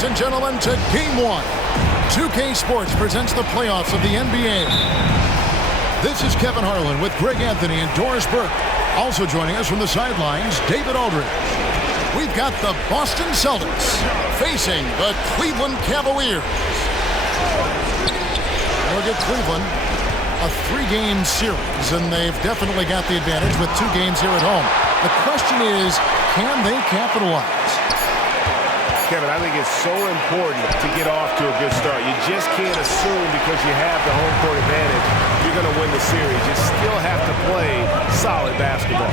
ladies and gentlemen, to Game 1. 2K Sports presents the playoffs of the NBA. This is Kevin Harlan with Greg Anthony and Doris Burke. Also joining us from the sidelines, David Aldridge. We've got the Boston Celtics facing the Cleveland Cavaliers. Look at Cleveland, a 3-game series, and they've definitely got the advantage with 2 games here at home. The question is, can they capitalize? Kevin, I think it's so important to get off to a good start. You just can't assume because you have the home court advantage you're going to win the series. You still have to play solid basketball.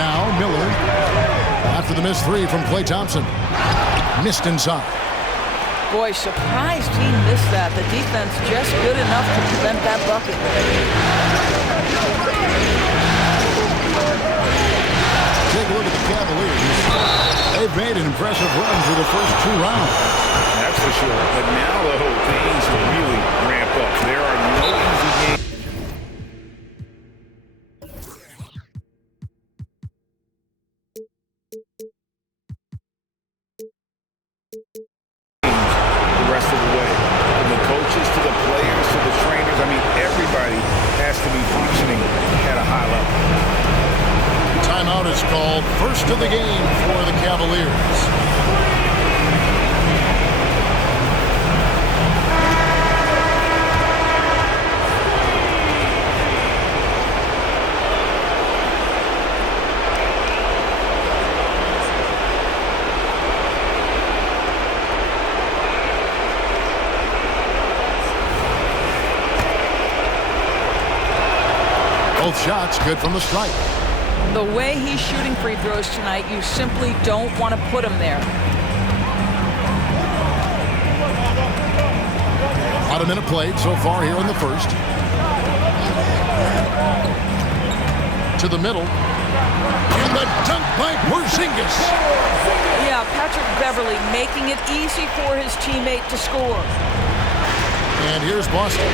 Now Miller, after the missed 3 from Klay Thompson. Missed inside. Boy, surprised he missed that. The defense just good enough to prevent that bucket. Take a look at the Cavaliers. They've made an impressive run through the first 2 rounds. That's for sure. But now, though, things really ramp up. There are no easy games. The rest of the way. From the coaches to the players to the trainers. I mean, everybody has to be functioning at a high level. Timeout is called. First of the game for the Cavaliers. Both shots good from the stripe. The way he's shooting free throws tonight, you simply don't want to put him there. About a minute played so far here in the first. To the middle. And the dunk by Porzingis. Yeah, Patrick Beverley making it easy for his teammate to score. And here's Boston.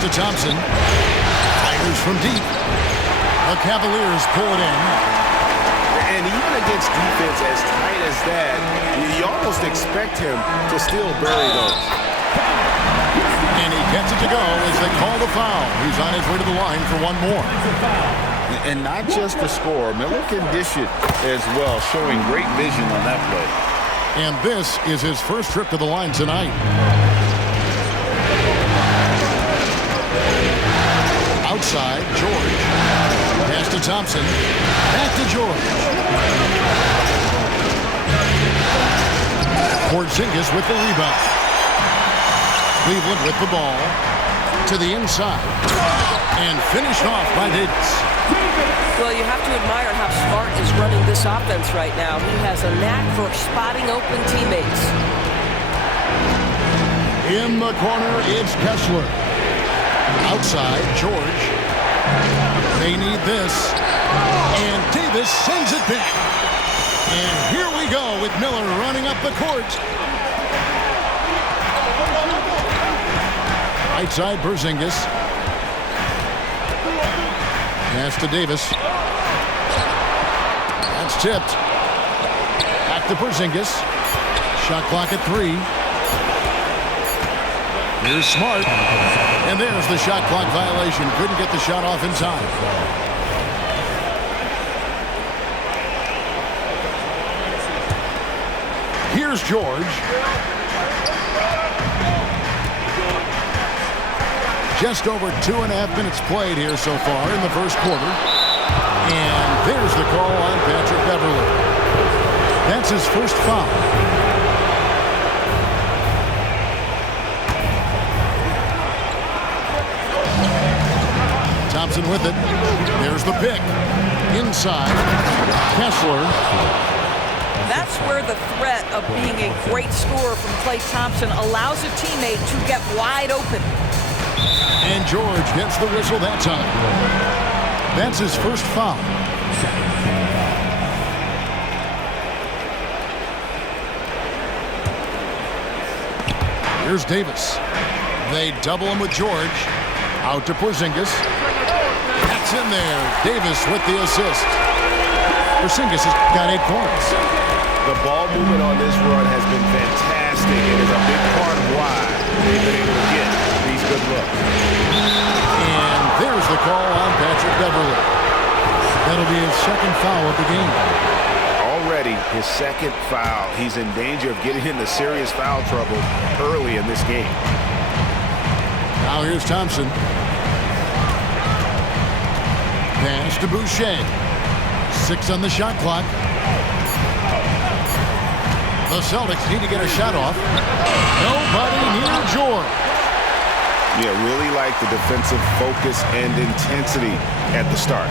To Thompson. Fires from deep. The Cavaliers pull it in. And even against defense as tight as that, you almost expect him to still bury those. And he gets it to go as they call the foul. He's on his way to the line for one more. And not just the score. Miller can dish it as well, showing great vision on that play. And this is his first trip to the line tonight. Outside, George. Pass to Thompson. Back to George. Porzingis with the rebound. Cleveland with the ball. To the inside. And finished off by Davis. Well, you have to admire how Smart is running this offense right now. He has a knack for spotting open teammates. In the corner, it's Kessler. Outside, George. They need this. And Davis sends it back. And here we go with Miller running up the court. Right side, Porzingis. Pass to Davis. That's tipped. Back to Porzingis. Shot clock at 3. Here's Smart. And there's the shot clock violation. Couldn't get the shot off in time. Here's George. Just over 2.5 minutes played here so far in the first quarter. And there's the call on Patrick Beverley. That's his first foul. Thompson with it. There's the pick. Inside. Kessler. That's where the threat of being a great scorer from Klay Thompson allows a teammate to get wide open. And George gets the whistle that time. That's his first foul. Here's Davis. They double him with George. Out to Porzingis. That's in there. Davis with the assist. Porzingis has got 8 points. The ball movement on this run has been fantastic and is a big part of why they've been able to get these good looks. And there's the call on Patrick Beverley. That'll be his second foul of the game. Already his second foul. He's in danger of getting into serious foul trouble early in this game. Now here's Thompson. Pass to Boucher. 6 on the shot clock. The Celtics need to get a shot off. Nobody near George. Yeah, really like the defensive focus and intensity at the start.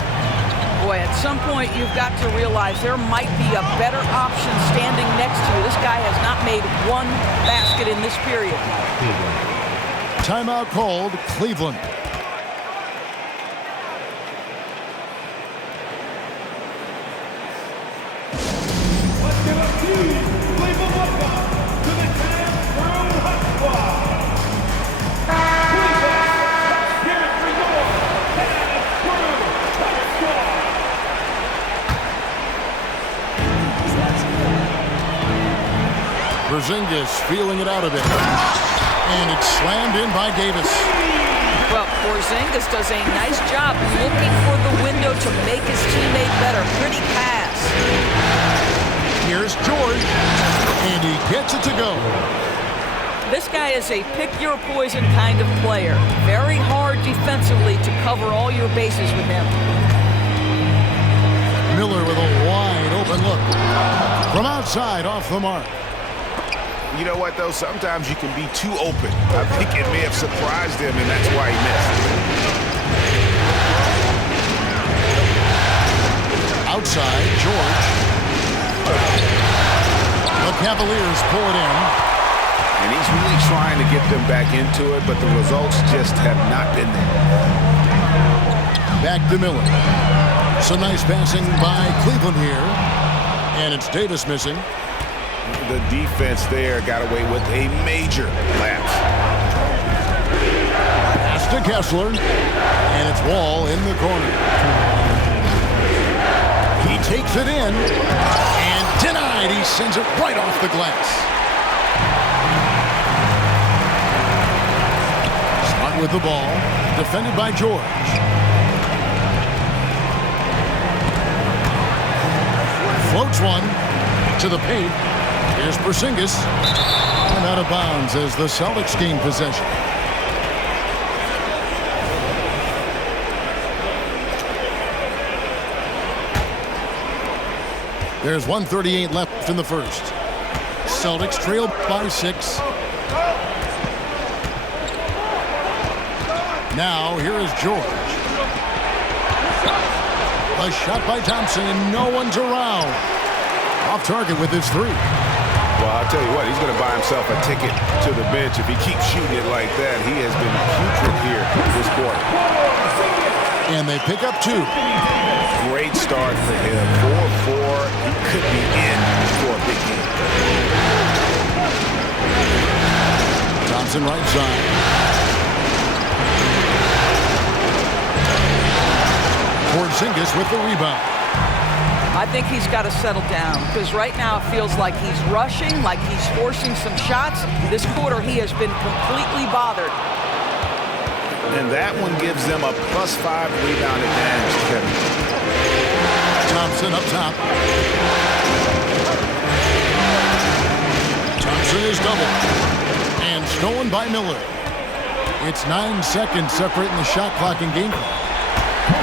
Boy, at some point you've got to realize there might be a better option standing next to you. This guy has not made one basket in this period. Timeout called, Cleveland. Porzingis feeling it out a bit. And it's slammed in by Davis. Well, Porzingis does a nice job looking for the window to make his teammate better. Pretty pass. Here's George. And he gets it to go. This guy is a pick-your-poison kind of player. Very hard defensively to cover all your bases with him. Miller with a wide open look. From outside, off the mark. You know what, though? Sometimes you can be too open. I think it may have surprised him, and that's why he missed. Outside, George. The Cavaliers pull it in. And he's really trying to get them back into it, but the results just have not been there. Back to Miller. Some nice passing by Cleveland here. And it's Davis missing. The defense there got away with a major lapse. Pass to Kessler. And it's Wall in the corner. He takes it in. And denied. He sends it right off the glass. Smart with the ball. Defended by George. Floats one to the paint. Here's Porzingis. And out of bounds as the Celtics gain possession. There's 1:38 left in the first. Celtics trail by 6. Now here is George. A shot by Thompson and no one's around. Off target with his 3. Well, I'll tell you what, he's going to buy himself a ticket to the bench if he keeps shooting it like that. He has been putrid here this quarter. And they pick up 2. Great start for him. 4-4. He could be in for a big game. Thompson right side. Porzingis with the rebound. I think he's got to settle down because right now it feels like he's rushing, like he's forcing some shots. This quarter he has been completely bothered. And that one gives them a +5 rebound advantage, Kevin. Thompson up top. Thompson is doubled. And stolen by Miller. It's 9 seconds separating the shot clock and game clock.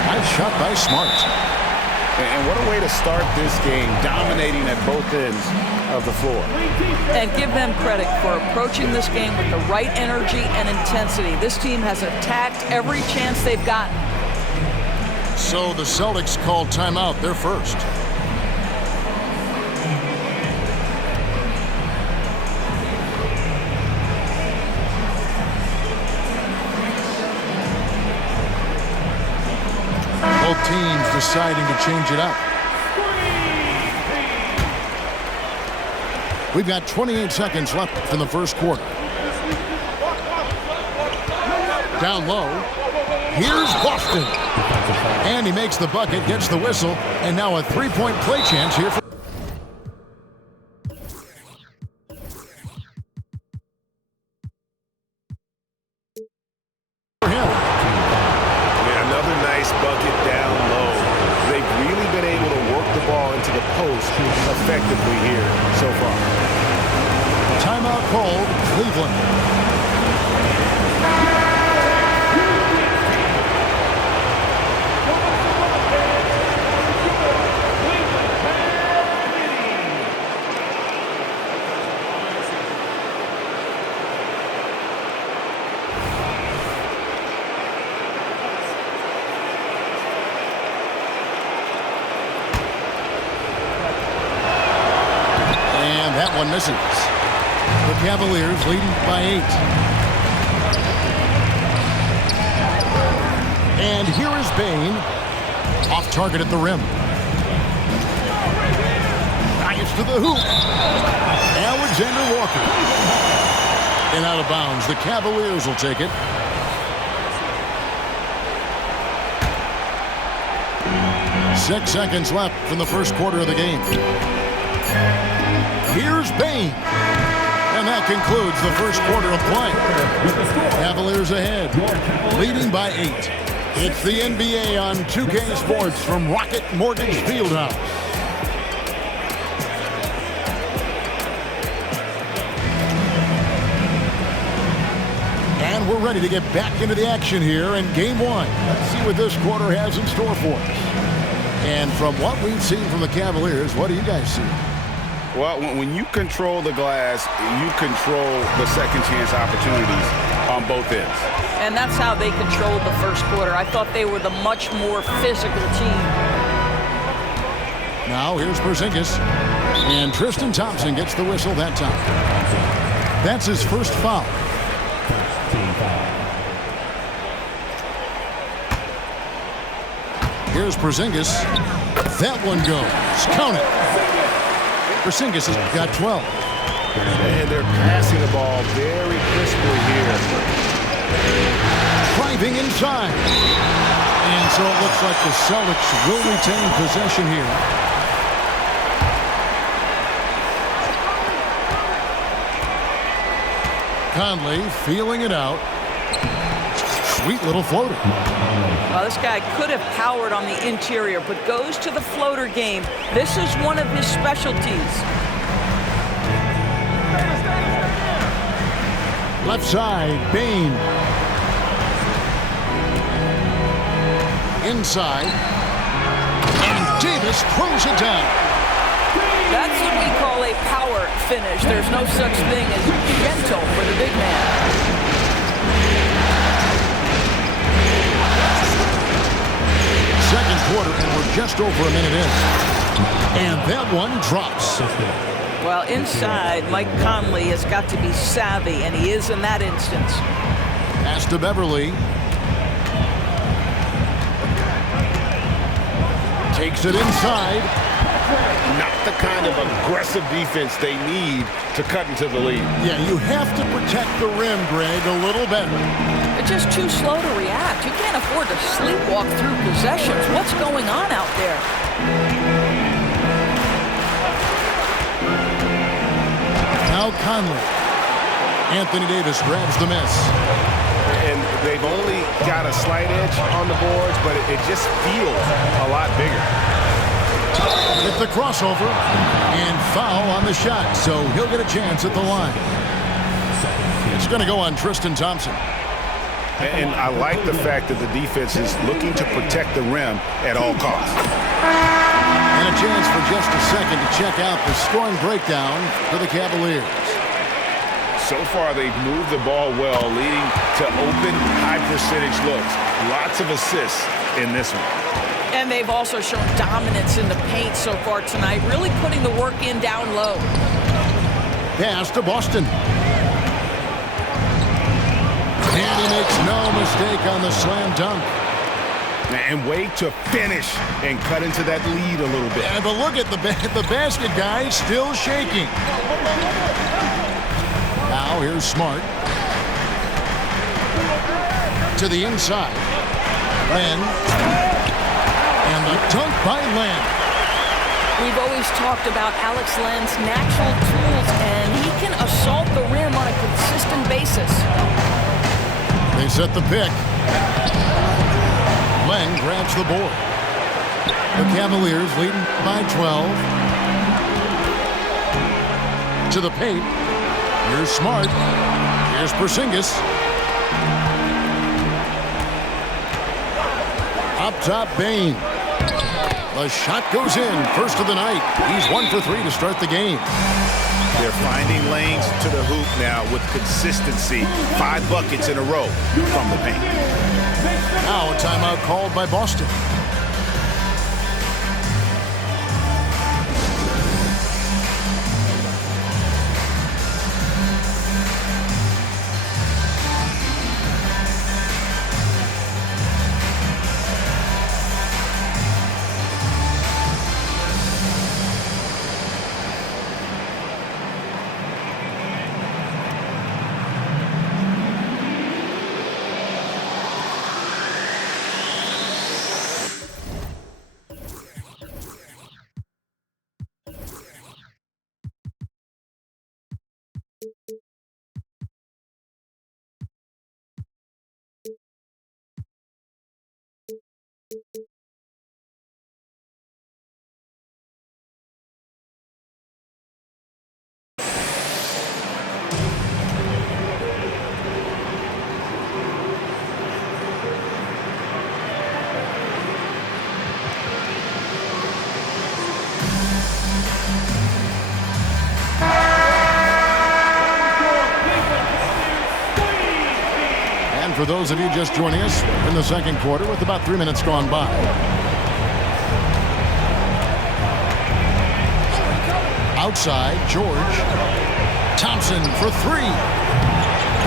Nice shot by Smart. And what a way to start this game, dominating at both ends of the floor. And give them credit for approaching this game with the right energy and intensity. This team has attacked every chance they've gotten. So the Celtics call timeout. They're first. Both teams deciding to change it up. We've got 28 seconds left in the first quarter. Down low. Here's Boston. And he makes the bucket, gets the whistle, and now a three-point play chance here for him. Another nice bucket down low. They've really been able to work the ball into the post effectively here so far. Timeout called, Cleveland. That one misses. The Cavaliers leading by 8. And here is Bane. Off target at the rim. Nice to the hoop. Alexander Walker. And out of bounds. The Cavaliers will take it. Six seconds left from the first quarter of the game. Here's Bane. And that concludes the first quarter of play. Cavaliers ahead, leading by 8. It's the NBA on 2K Sports from Rocket Mortgage Fieldhouse. And we're ready to get back into the action here in Game 1. Let's see what this quarter has in store for us. And from what we've seen from the Cavaliers, what do you guys see? Well, when you control the glass, you control the second chance opportunities on both ends. And that's how they controlled the first quarter. I thought they were the much more physical team. Now here's Porzingis. And Tristan Thompson gets the whistle that time. That's his first foul. Here's Porzingis. That one goes. Count it. Porzingis has got 12. And they're passing the ball very crisply here. Driving inside. And so it looks like the Celtics will retain possession here. Conley feeling it out. Sweet little floater. Well, this guy could have powered on the interior, but goes to the floater game. This is one of his specialties. Left side, Bane. Inside. And Davis throws it down. That's what we call a power finish. There's no such thing as gentle for the big man. Second quarter, and we're just over a minute in. And that one drops. Well, inside, Mike Conley has got to be savvy, and he is in that instance. Pass to Beverly. Takes it inside. Not the kind of aggressive defense they need to cut into the lead. Yeah, you have to protect the rim, Greg, a little better. They're just too slow to react. You can't afford to sleepwalk through possessions. What's going on out there? Now Conley. Anthony Davis grabs the miss. And they've only got a slight edge on the boards, but it just feels a lot bigger. With the crossover and foul on the shot, so he'll get a chance at the line. It's going to go on Tristan Thompson. And I like the fact that the defense is looking to protect the rim at all costs. And a chance for just a second to check out the scoring breakdown for the Cavaliers. So far, they've moved the ball well, leading to open, high-percentage looks. Lots of assists in this one. And they've also shown dominance in the paint so far tonight, really putting the work in down low. Pass to Boston. And he makes no mistake on the slam dunk. And wait to finish and cut into that lead a little bit. Yeah, but look at the basket guy still shaking. Now here's Smart. To the inside. Len. And the dunk by Len. We've always talked about Alex Len's natural tools, and he can assault the rim on a consistent basis. They set the pick. Len grabs the board. The Cavaliers leading by 12. To the paint. Here's Smart. Here's Porzingis. Up top, Bane. The shot goes in. First of the night. He's 1 for 3 to start the game. They're finding lanes to the hoop now with consistency. 5 buckets in a row from the paint. Now a timeout called by Boston. For those of you just joining us in the second quarter with about 3 minutes gone by. Outside, George. Thompson for 3.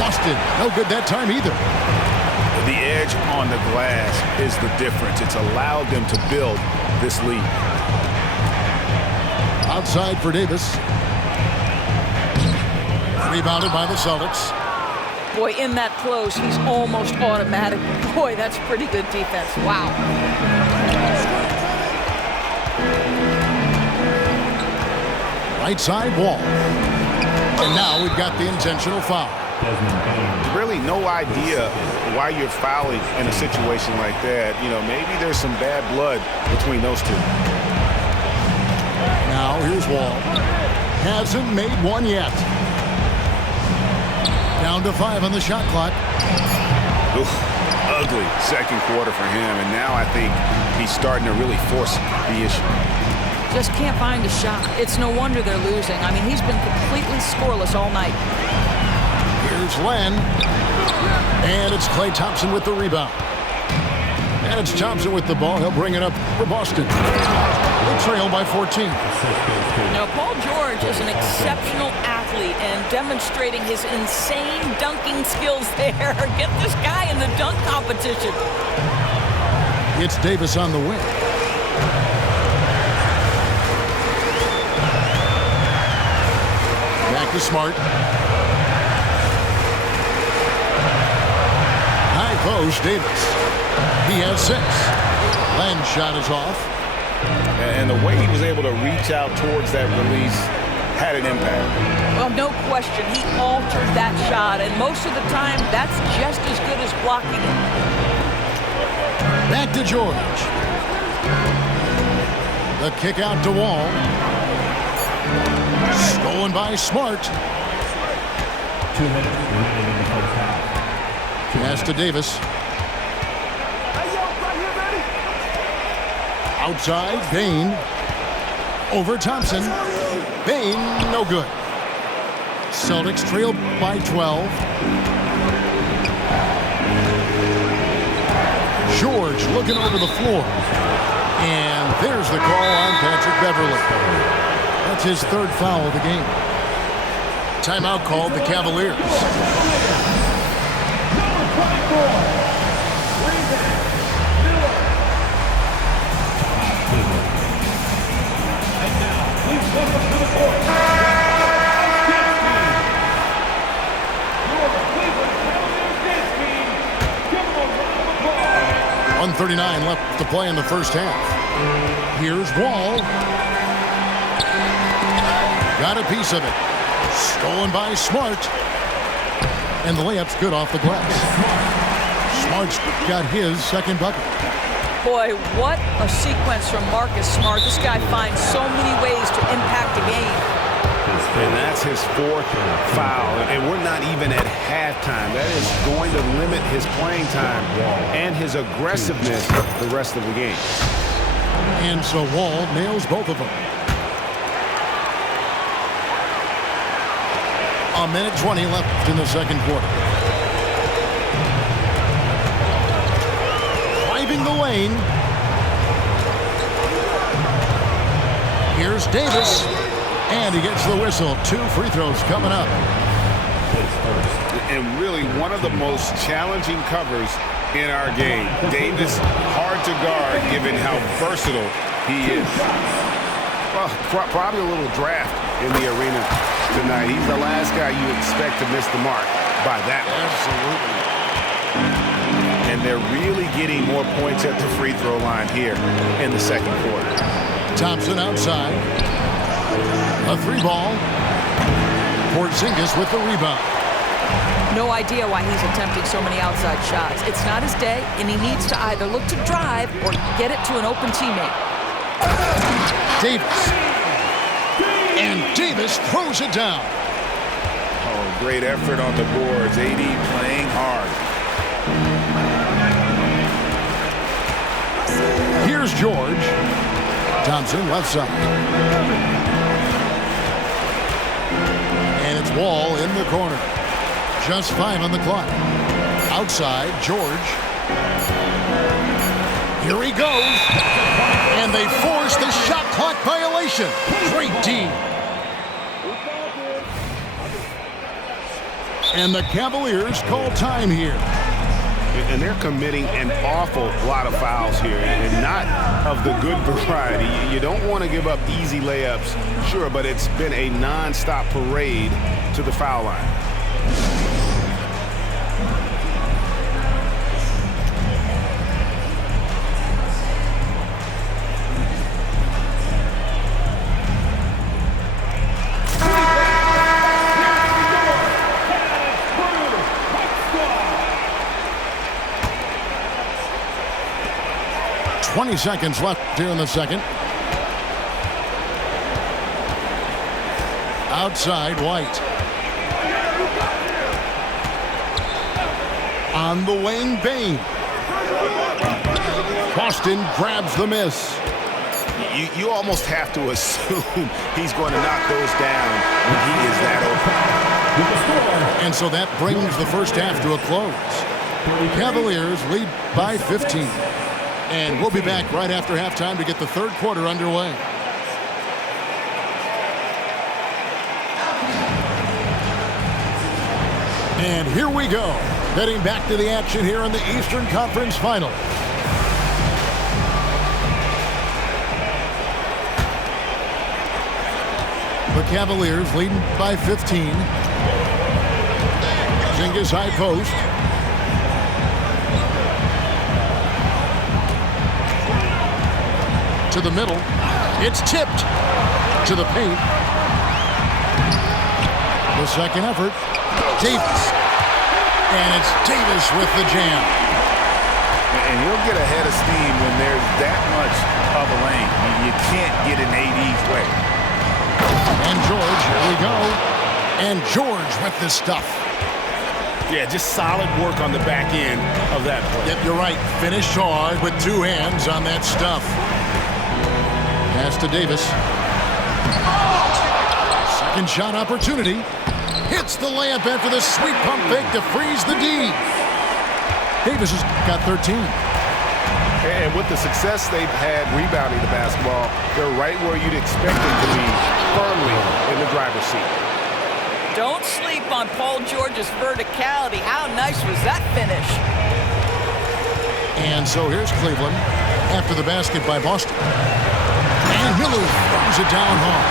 Boston, no good that time either. The edge on the glass is the difference. It's allowed them to build this lead. Outside for Davis. Rebounded by the Celtics. Boy, in that close, he's almost automatic. Boy, that's pretty good defense. Wow. Right side, Wall. And now we've got the intentional foul. Really no idea why you're fouling in a situation like that. You know, maybe there's some bad blood between those two. Now here's Wall. Hasn't made one yet. Down to 5 on the shot clock. Oof, ugly second quarter for him, and now I think he's starting to really force the issue. Just can't find a shot. It's no wonder they're losing. I mean, he's been completely scoreless all night. Here's Len. And it's Klay Thompson with the rebound. And it's Thompson with the ball. He'll bring it up for Boston. They trail by 14. Now, Paul George is an exceptional athlete and demonstrating his insane dunking skills there. Get this guy in the dunk competition. It's Davis on the wing. Back to Smart. High post, Davis. He has 6. Len's shot is off. And the way he was able to reach out towards that release had an impact. Well, no question. He altered that shot, and most of the time, that's just as good as blocking it. Back to George. The kick out to Wall. Stolen by Smart. 2 minutes remaining in the first half. Pass to Davis. Outside, Bane. Over Thompson. Bane, no good. Celtics trail by 12. George looking over the floor. And there's the call on Patrick Beverley. That's his 3rd foul of the game. Timeout called the Cavaliers. 1:39 left to play in the first half. Here's Wall. Got a piece of it. Stolen by Smart. And the layup's good off the glass. Smart's got his second bucket. Boy, what a sequence from Marcus Smart. This guy finds so many ways to impact the game. And that's his fourth foul. And we're not even at halftime. That is going to limit his playing time and his aggressiveness the rest of the game. And so Wall nails both of them. A minute 20 left in the second quarter. Driving the lane. Here's Davis. And he gets the whistle. 2 free throws coming up. And really one of the most challenging covers in our game. Davis, hard to guard given how versatile he is. Well, probably a little draft in the arena tonight. He's the last guy you expect to miss the mark by that much. Absolutely. And they're really getting more points at the free throw line here in the second quarter. Thompson outside. A 3-ball. Porzingis with the rebound. No idea why he's attempting so many outside shots. It's not his day, and he needs to either look to drive or get it to an open teammate. Davis. And Davis throws it down. Oh, great effort on the boards. AD playing hard. Here's George. Thompson left side. And it's Wall in the corner. Just 5 on the clock. Outside, George. Here he goes. And they force the shot clock violation. Great D. And the Cavaliers call time here. And they're committing an awful lot of fouls here, and not of the good variety. You don't want to give up easy layups, sure, but it's been a non-stop parade to the foul line. .20 seconds left here in the second. Outside, White. On the wing, Bane. Boston grabs the miss. You almost have to assume he's going to knock those down when he is that open. And so that brings the first half to a close. Cavaliers lead by 15. And we'll be back right after halftime to get the third quarter underway. And here we go. Heading back to the action here in the Eastern Conference Final. The Cavaliers leading by 15. Porzingis high post. To the middle. It's tipped to the paint. The second effort. Davis. And it's Davis with the jam. And he'll get ahead of steam when there's that much of a lane. You can't get in AD's way. And George, here we go. And George with the stuff. Yeah, just solid work on the back end of that play. Yep, you're right. Finished hard with 2 hands on that stuff. Pass to Davis. Second shot opportunity. Hits the layup after the sweet pump fake to freeze the D. Davis has got 13. And with the success they've had rebounding the basketball, they're right where you'd expect them to be, firmly in the driver's seat. Don't sleep on Paul George's verticality. How nice was that finish? And so here's Cleveland after the basket by Boston. And Miller throws it down hard.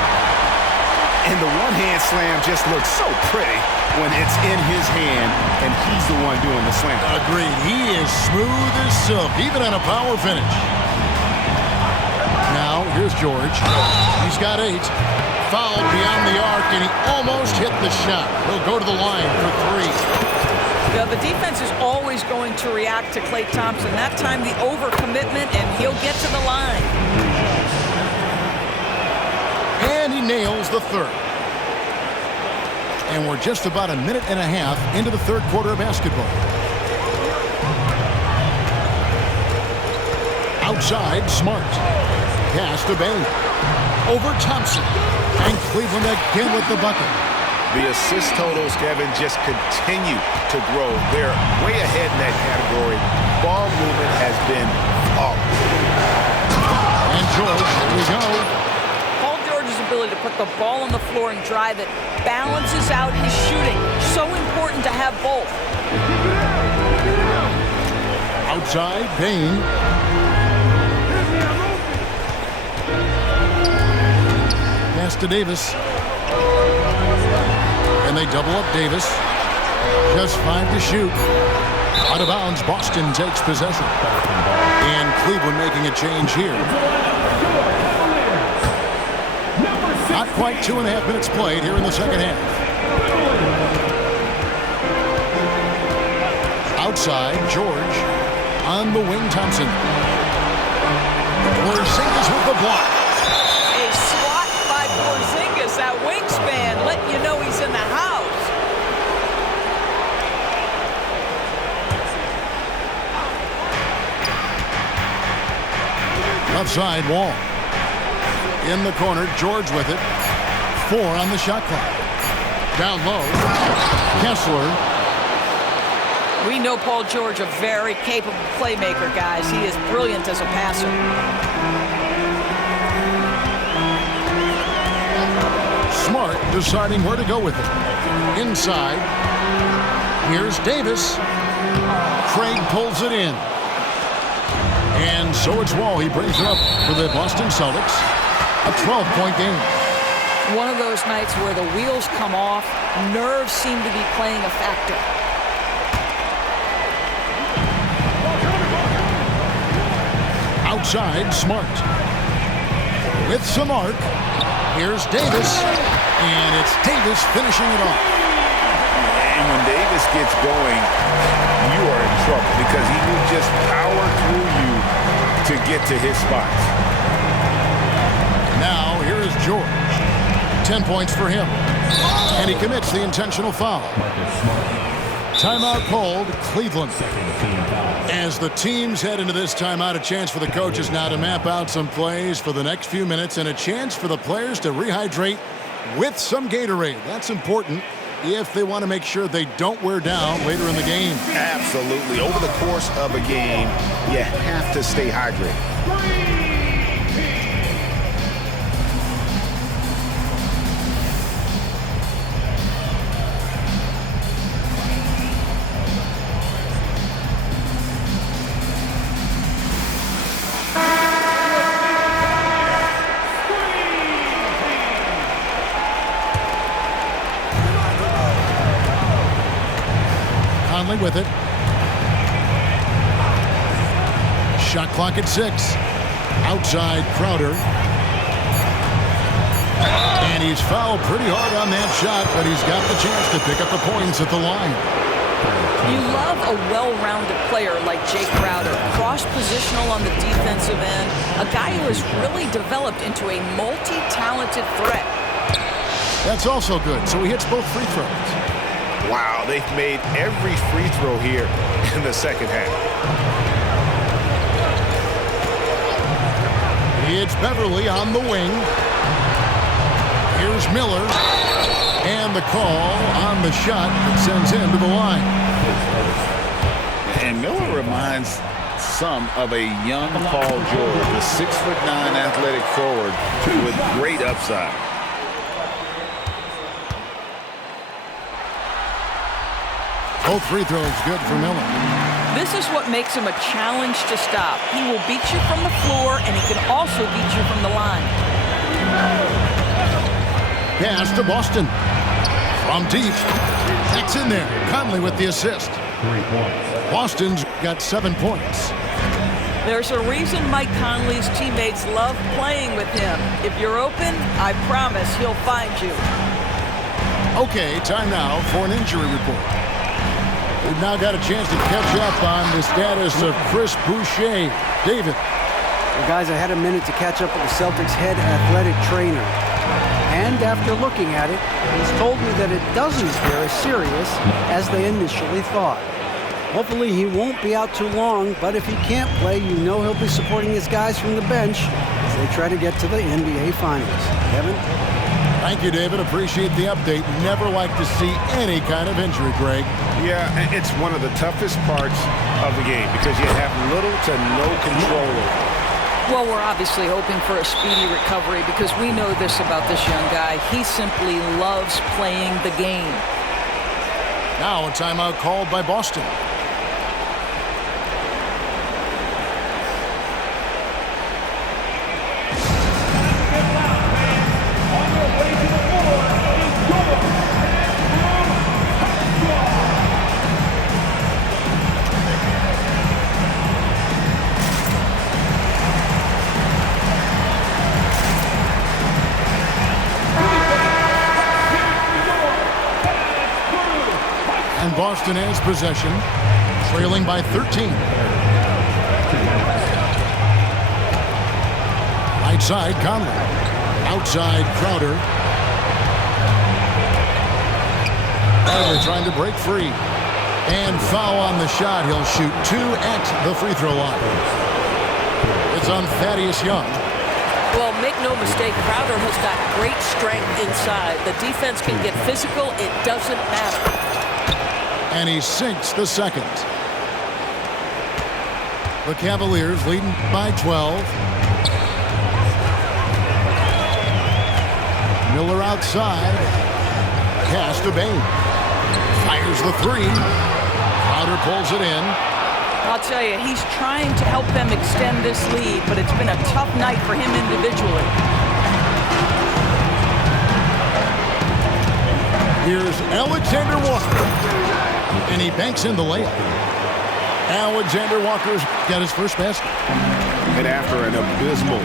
And the one-hand slam just looks so pretty when it's in his hand and he's the one doing the slam. Agreed. He is smooth as silk, even on a power finish. Now, here's George. He's got 8. Fouled beyond the arc, and he almost hit the shot. He'll go to the line for 3. Yeah, the defense is always going to react to Klay Thompson. That time, the overcommitment, and he'll get to the line. And he nails the third. And we're just about a minute and a half into the third quarter of basketball. Outside, Smart. Pass to Bain. Over Thompson. And Cleveland again with the bucket. The assist totals, Kevin, just continue to grow. They're way ahead in that category. Ball movement has been flawless. And George, here we go. Paul George's ability to put the ball on the floor and drive it balances out his shooting. So important to have both. Outside, Bain. Pass to Davis. And they double up Davis. Just 5 to shoot. Out of bounds, Boston takes possession. And Cleveland making a change here. Not quite 2.5 minutes played here in the second half. Outside, George. On the wing, Thompson. Porzingis with the block. A swat by Porzingis, that wingspan, letting you know he's in the house. Left side, Wall. In the corner, George with it. 4 on the shot clock. Down low, Kessler. We know Paul George, a very capable playmaker, guys. He is brilliant as a passer. Smart deciding where to go with it. Inside. Here's Davis. Craig pulls it in. And so it's Wall. He brings it up for the Boston Celtics. A 12-point game. One of those nights where the wheels come off, nerves seem to be playing a factor. Outside, Smart. With some arc. Here's Davis. And it's Davis finishing it off. And when Davis gets going, you are in trouble because he will just power through you to get to his spots. Now, here is George. 10 points for him. And he commits the intentional foul. Timeout called, Cleveland. As the teams head into this timeout, a chance for the coaches now to map out some plays for the next few minutes and a chance for the players to rehydrate with some Gatorade. That's important if they want to make sure they don't wear down later in the game. Absolutely. Over the course of a game, you have to stay hydrated. With it. Shot clock at 6. Outside, Crowder. And he's fouled pretty hard on that shot, but he's got the chance to pick up the points at the line. You love a well-rounded player like Jay Crowder, cross-positional on the defensive end, a guy who has really developed into a multi-talented threat. That's also good, so he hits both free throws. Wow, they've made every free throw here in the second half. It's Beverly on the wing. Here's Miller. And the call on the shot that sends him to the line. And Miller reminds some of a young Paul George, a 6'9" athletic forward with great upside. Both free throws good for Miller. This is what makes him a challenge to stop. He will beat you from the floor, and he can also beat you from the line. Pass to Boston. From deep, that's in there. Conley with the assist. 3 points. Boston's got 7 points. There's a reason Mike Conley's teammates love playing with him. If you're open, I promise he'll find you. Okay, time now for an injury report. We've now got a chance to catch up on the status of Chris Boucher. David. Well, guys, I had a minute to catch up with the Celtics head athletic trainer. And after looking at it, he's told me that it doesn't appear as serious as they initially thought. Hopefully he won't be out too long, but if he can't play, you know he'll be supporting his guys from the bench as they try to get to the NBA Finals. Kevin? Thank you, David. Appreciate the update. Never like to see any kind of injury, Greg. Yeah, it's one of the toughest parts of the game because you have little to no control over it. Well, we're obviously hoping for a speedy recovery because we know this about this young guy. He simply loves playing the game. Now a timeout called by Boston. Boston has possession, trailing by 13. Right side, Conley. Outside, Crowder. Crowder trying to break free. And foul on the shot. He'll shoot 2 at the free throw line. It's on Thaddeus Young. Well, make no mistake, Crowder has got great strength inside. The defense can get physical. It doesn't matter. And he sinks the second. The Cavaliers leading by 12. Miller outside. Pass to Bane. Fires the 3. Crowder pulls it in. I'll tell you, he's trying to help them extend this lead, but it's been a tough night for him individually. Here's Alexander Walker. And he banks in the layup. Alexander Walker's got his first basket. And after an abysmal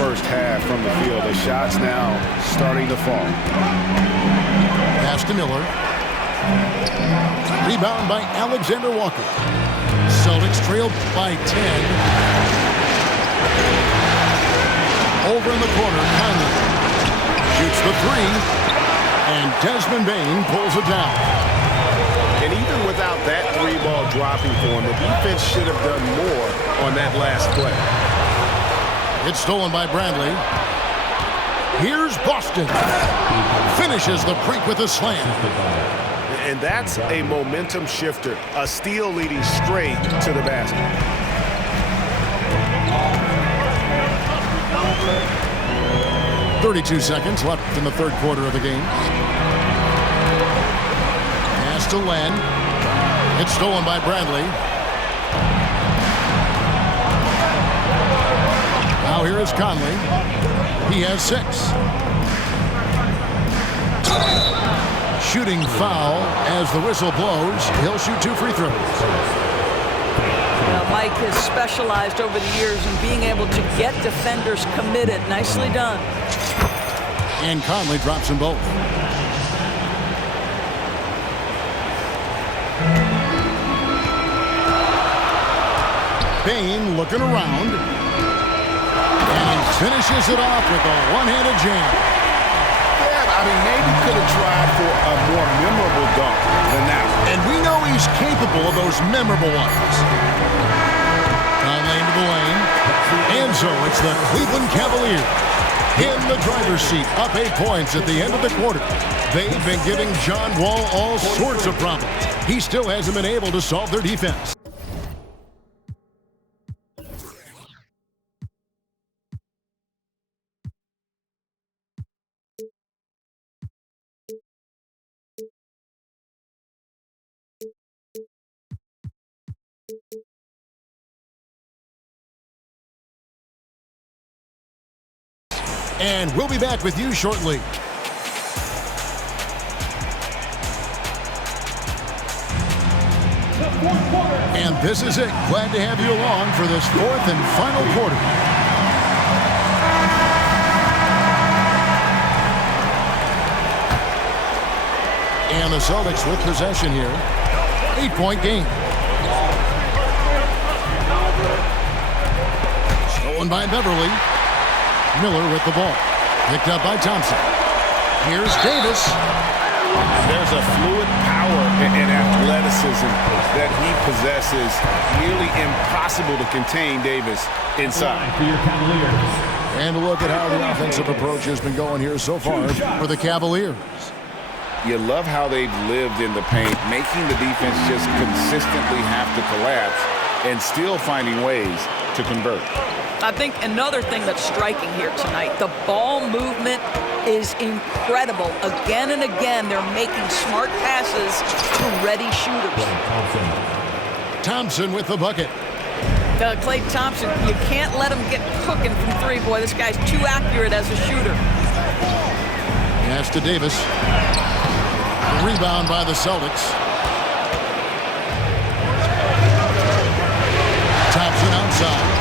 first half from the field, the shots now starting to fall. Pass to Miller. Rebound by Alexander Walker. Celtics trailed by 10. Over in the corner, Conley shoots the 3. And Desmond Bane pulls it down. And even without that 3-ball dropping for him, the defense should have done more on that last play. It's stolen by Bradley. Here's Boston. Finishes the break with a slam. And that's a momentum shifter. A steal leading straight to the basket. .32 seconds left in the third quarter of the game. Pass to Len. It's stolen by Bradley. Now here is Conley. He has 6. Shooting foul as the whistle blows. He'll shoot 2 free throws. Now, Mike has specialized over the years in being able to get defenders committed. Nicely done. And Conley drops them both. Bane looking around. And he finishes it off with a one-handed jam. Yeah, I mean, maybe could have tried for a more memorable dunk than that one. And we know he's capable of those memorable ones. Conley into the lane. And so it's the Cleveland Cavaliers in the driver's seat, up 8 points at the end of the quarter. They've been giving John Wall all sorts of problems. He still hasn't been able to solve their defense. And we'll be back with you shortly. And this is it. Glad to have you along for this fourth and final quarter. And the Celtics with possession here. 8-point game. Stolen by Beverly. Miller with the ball. Picked up by Thompson. Here's Davis. There's a fluid power and athleticism that he possesses. Nearly impossible to contain Davis inside. For your Cavaliers. And a look at how the offensive approach has been going here so far for the Cavaliers. You love how they've lived in the paint, making the defense just consistently have to collapse and still finding ways to convert. I think another thing that's striking here tonight, the ball movement is incredible. Again and again, they're making smart passes to ready shooters. Thompson with the bucket. Klay Thompson, you can't let him get cooking from three. Boy, this guy's too accurate as a shooter. Pass to Davis. Rebound by the Celtics. Thompson outside.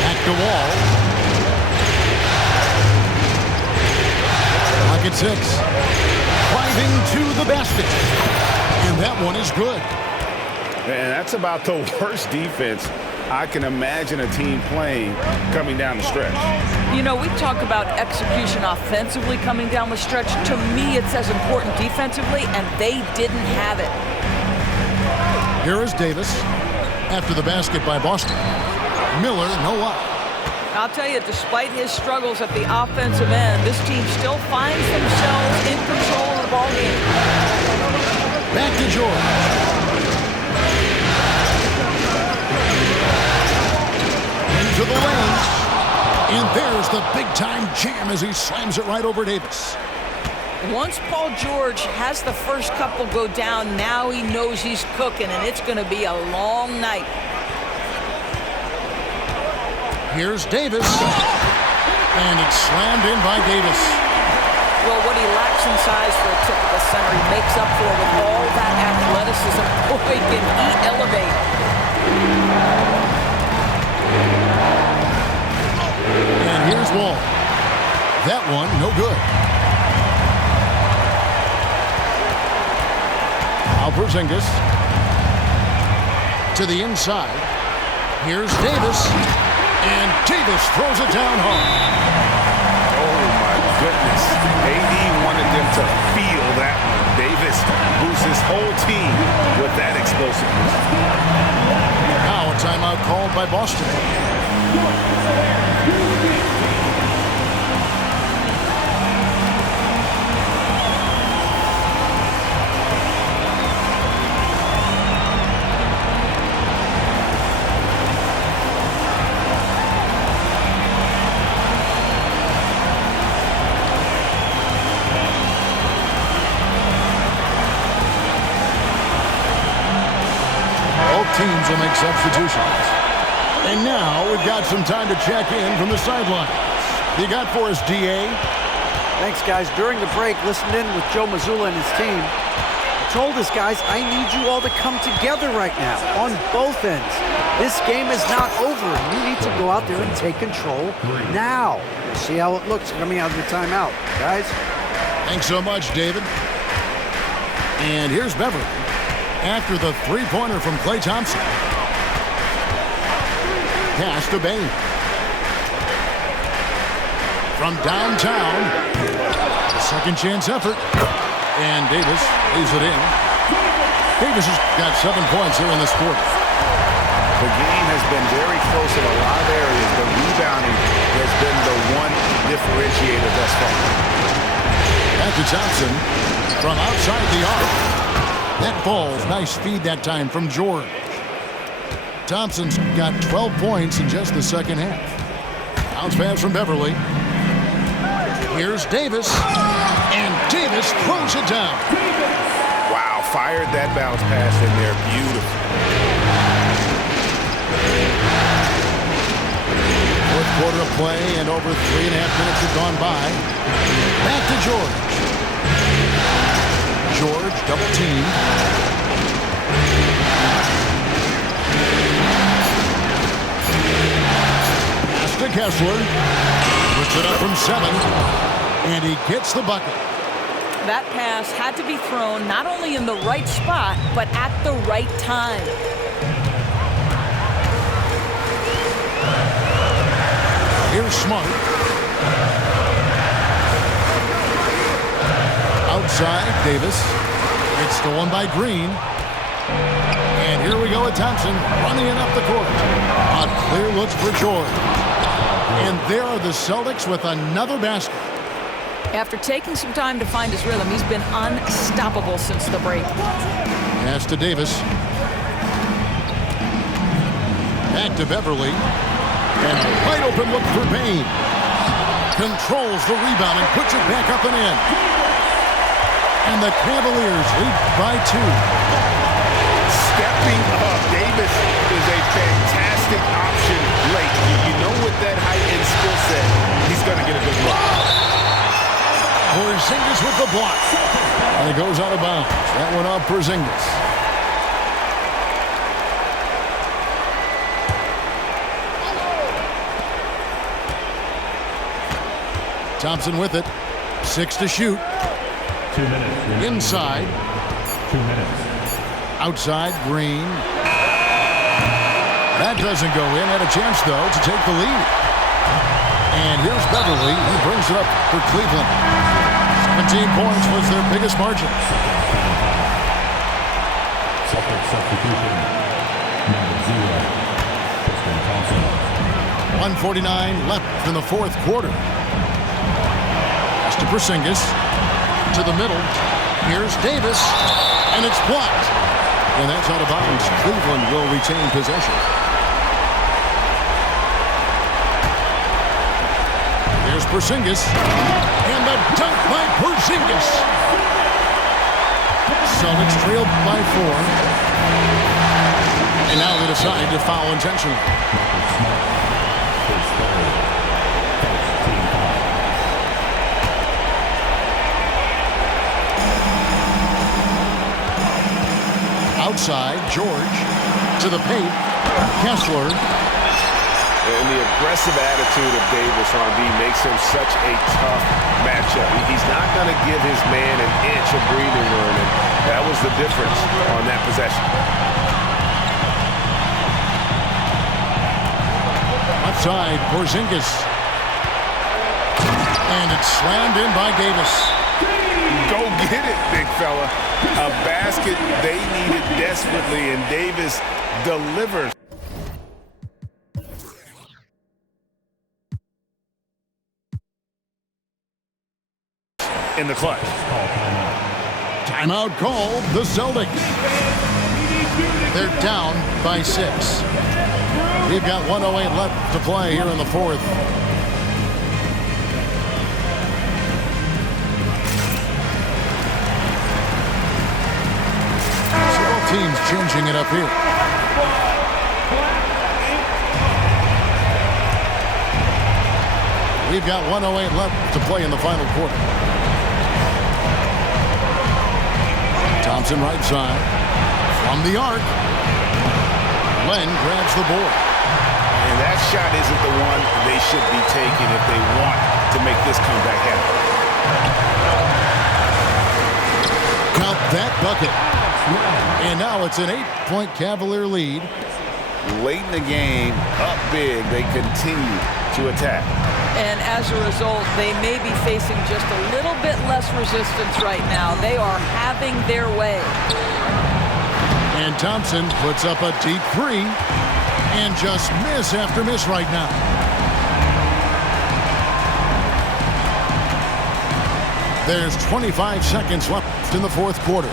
Back to Wall. Pocket six. Driving to the basket. And that one is good. And that's about the worst defense I can imagine a team playing coming down the stretch. You know, we talk about execution offensively coming down the stretch. To me, it's as important defensively, and they didn't have it. Here is Davis after the basket by Boston. Miller, no up. I'll tell you, despite his struggles at the offensive end, this team still finds themselves in control of the ball game. Back to George. To the lane. And there's the big-time jam as he slams it right over Davis. Once Paul George has the first couple go down, now he knows he's cooking, and it's going to be a long night. Here's Davis. And it's slammed in by Davis. Well, what he lacks in size for a typical center, he makes up for with all that athleticism. Boy, can he elevate. And here's Wall. That one, no good. Porzingis to the inside. Here's Davis. And Davis throws it down hard. Oh, my goodness. AD wanted them to feel that one. Davis boosts his whole team with that explosiveness. Now a timeout called by Boston. Teams will make substitutions. And now we've got some time to check in from the sidelines. You got for us, D.A.? Thanks, guys. During the break, listened in with Joe Mazzulla and his team. I told us, guys, I need you all to come together right now on both ends. This game is not over. You need to go out there and take control now. See how it looks coming out of the timeout, guys. Thanks so much, David. And here's Beverly after the three-pointer from Klay Thompson. Pass to Bane. From downtown, second chance effort. And Davis lays it in. Davis has got 7 points here in this quarter. The game has been very close in a lot of areas, but rebounding has been the one differentiator thus far. Back to Thompson from outside the arc. That ball's nice feed that time from George. Thompson's got 12 points in just the second half. Bounce pass from Beverly. Here's Davis. And Davis throws it down. Wow, fired that bounce pass in there. Beautiful. Fourth quarter of play, and over 3.5 minutes have gone by. Back to George. George double teamed. Pass to Kessler. Puts it up from 7. And he gets the bucket. That pass had to be thrown not only in the right spot, but at the right time. Here's Smart. Outside, Davis. It's stolen by Green. And here we go with Thompson running it up the court. A clear look for George. And there are the Celtics with another basket. After taking some time to find his rhythm, he's been unstoppable since the break. Pass to Davis. Back to Beverly. And a wide open look for Payne. Controls the rebound and puts it back up and in. And the Cavaliers lead by 2. Stepping up, Davis is a fantastic option late. You know, with that height and skill set, he's going to get a good look. Porzingis with the block. And it goes out of bounds. That one off Porzingis. Thompson with it. 6 to shoot. 2 minutes. Inside. 2 minutes. Outside, Green. That doesn't go in. Had a chance, though, to take the lead. And here's Beverly. He brings it up for Cleveland. 17 points was their biggest margin. Celtics substitution. Number 0. Tristan Thompson. 1:49 left in the fourth quarter. Pass to Porzingis. To the middle. Here's Davis. And it's blocked. And that's out of bounds. Cleveland will retain possession. There's Porzingis. And the dunk by Porzingis. Celtics trailed by 4. And now they decide to foul intentionally. Outside, George to the paint. Kessler. And the aggressive attitude of Davis on D makes him such a tough matchup. He's not going to give his man an inch of breathing room, and that was the difference on that possession. Left side, Porzingis. And it's slammed in by Davis. Go get it, big fella. A basket they needed desperately, and Davis delivers. In the clutch. Timeout called the Celtics. They're down by 6. We've got 1:08 left to play here in the fourth. So both teams changing it up here. We've got 1:08 left to play in the final quarter. Thompson right side. From the arc. Len grabs the board. And that shot isn't the one they should be taking if they want to make this comeback happen. Count that bucket. And now it's an 8-point Cavalier lead. Late in the game, up big, they continue to attack. And as a result, they may be facing just a little bit less resistance right now. They are having their way. And Thompson puts up a deep 3 and just miss after miss right now. There's 25 seconds left in the fourth quarter.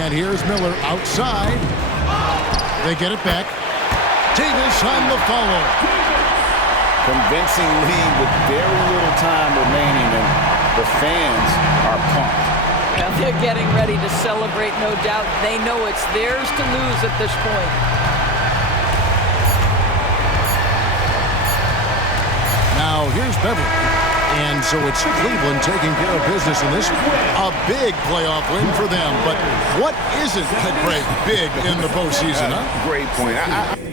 And here's Miller outside. They get it back. Davis on the follow. Convincing lead with very little time remaining, and the fans are pumped. Well, they're getting ready to celebrate, no doubt. They know it's theirs to lose at this point. Beverly. And so it's Cleveland taking care of business in this. A big playoff win for them. But what isn't a great big in the postseason, huh? Great point.